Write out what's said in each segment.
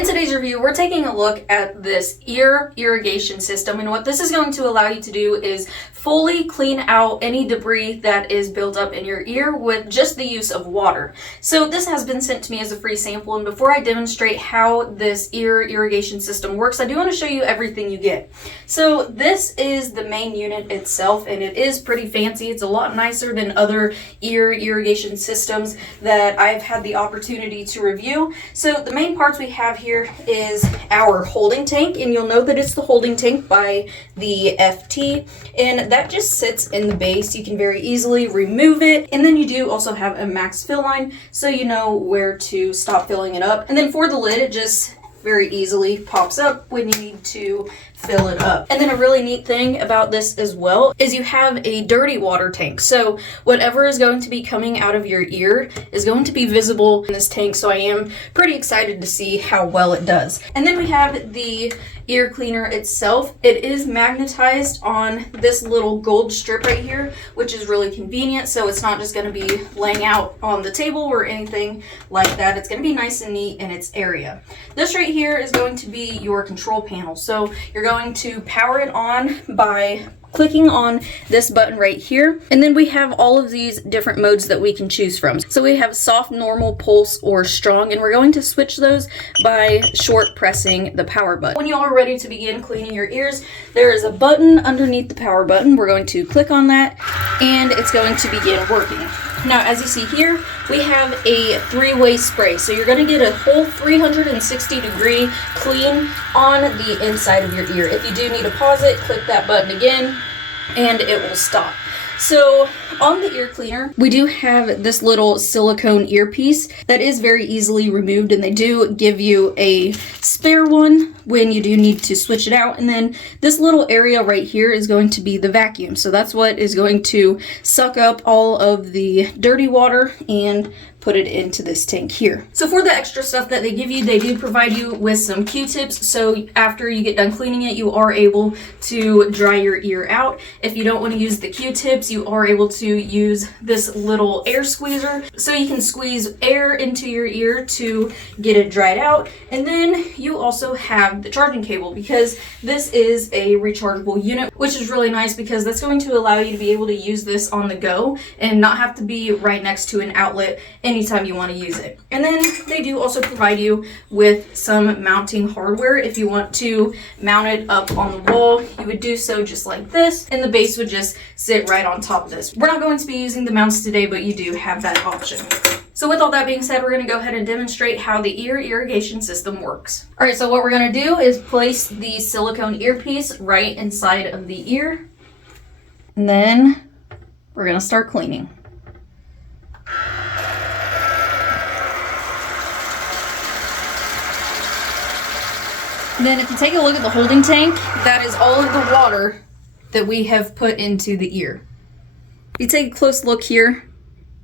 In today's review, we're taking a look at this ear irrigation system, and what this is going to allow you to do is fully clean out any debris that is built up in your ear with just the use of water. So this has been sent to me as a free sample, and before I demonstrate how this ear irrigation system works, I do want to show you everything you get. So this is the main unit itself, and it is pretty fancy. It's a lot nicer than other ear irrigation systems that I've had the opportunity to review. So the main parts we have here is our holding tank, and you'll know that it's the holding tank by the FT, and that just sits in the base. You can very easily remove it, and then you do also have a max fill line, so you know where to stop filling it up. And then for the lid, it just very easily pops up when you need to fill it up. And then a really neat thing about this as well is you have a dirty water tank. So whatever is going to be coming out of your ear is going to be visible in this tank. So I am pretty excited to see how well it does. And then we have the ear cleaner itself. It is magnetized on this little gold strip right here, which is really convenient. So it's not just going to be laying out on the table or anything like that. It's going to be nice and neat in its area. This right here is going to be your control panel. So you're going to power it on by clicking on this button right here, and then we have all of these different modes that we can choose from. So we have soft, normal, pulse, or strong, and we're going to switch those by short pressing the power button. When you are ready to begin cleaning your ears, there is a button underneath the power button. We're going to click on that, and it's going to begin working. Now, as you see here, we have a three-way spray. So you're going to get a whole 360-degree clean on the inside of your ear. If you do need to pause it, click that button again, and it will stop. So on the ear cleaner, we do have this little silicone earpiece that is very easily removed, and they do give you a spare one when you do need to switch it out. And then this little area right here is going to be the vacuum. So that's what is going to suck up all of the dirty water and put it into this tank here. So for the extra stuff that they give you, they do provide you with some Q-tips. So after you get done cleaning it, you are able to dry your ear out. If you don't want to use the Q-tips, you are able to use this little air squeezer. So you can squeeze air into your ear to get it dried out. And then you also have the charging cable, because this is a rechargeable unit, which is really nice because that's going to allow you to be able to use this on the go and not have to be right next to an outlet anytime you want to use it. And then they do also provide you with some mounting hardware. If you want to mount it up on the wall, you would do so just like this, and the base would just sit right on top of this. We're not going to be using the mounts today, but you do have that option. So with all that being said, we're going to go ahead and demonstrate how the ear irrigation system works. All right, so what we're going to do is place the silicone earpiece right inside of the ear, and then we're going to start cleaning. And then if you take a look at the holding tank, that is all of the water that we have put into the ear. If you take a close look here,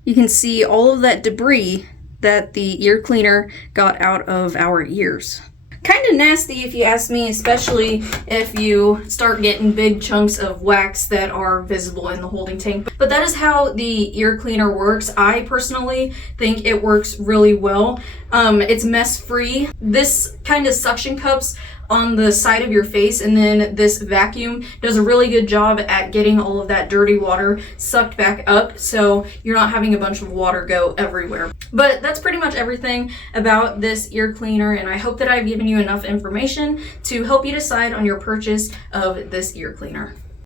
you can see all of that debris that the ear cleaner got out of our ears. Kind of nasty if you ask me, especially if you start getting big chunks of wax that are visible in the holding tank. But that is how the ear cleaner works. I personally think it works really well. It's mess free. This kind of suction cups on the side of your face, and then this vacuum does a really good job at getting all of that dirty water sucked back up, so you're not having a bunch of water go everywhere. But that's pretty much everything about this ear cleaner, and I hope that I've given you enough information to help you decide on your purchase of this ear cleaner.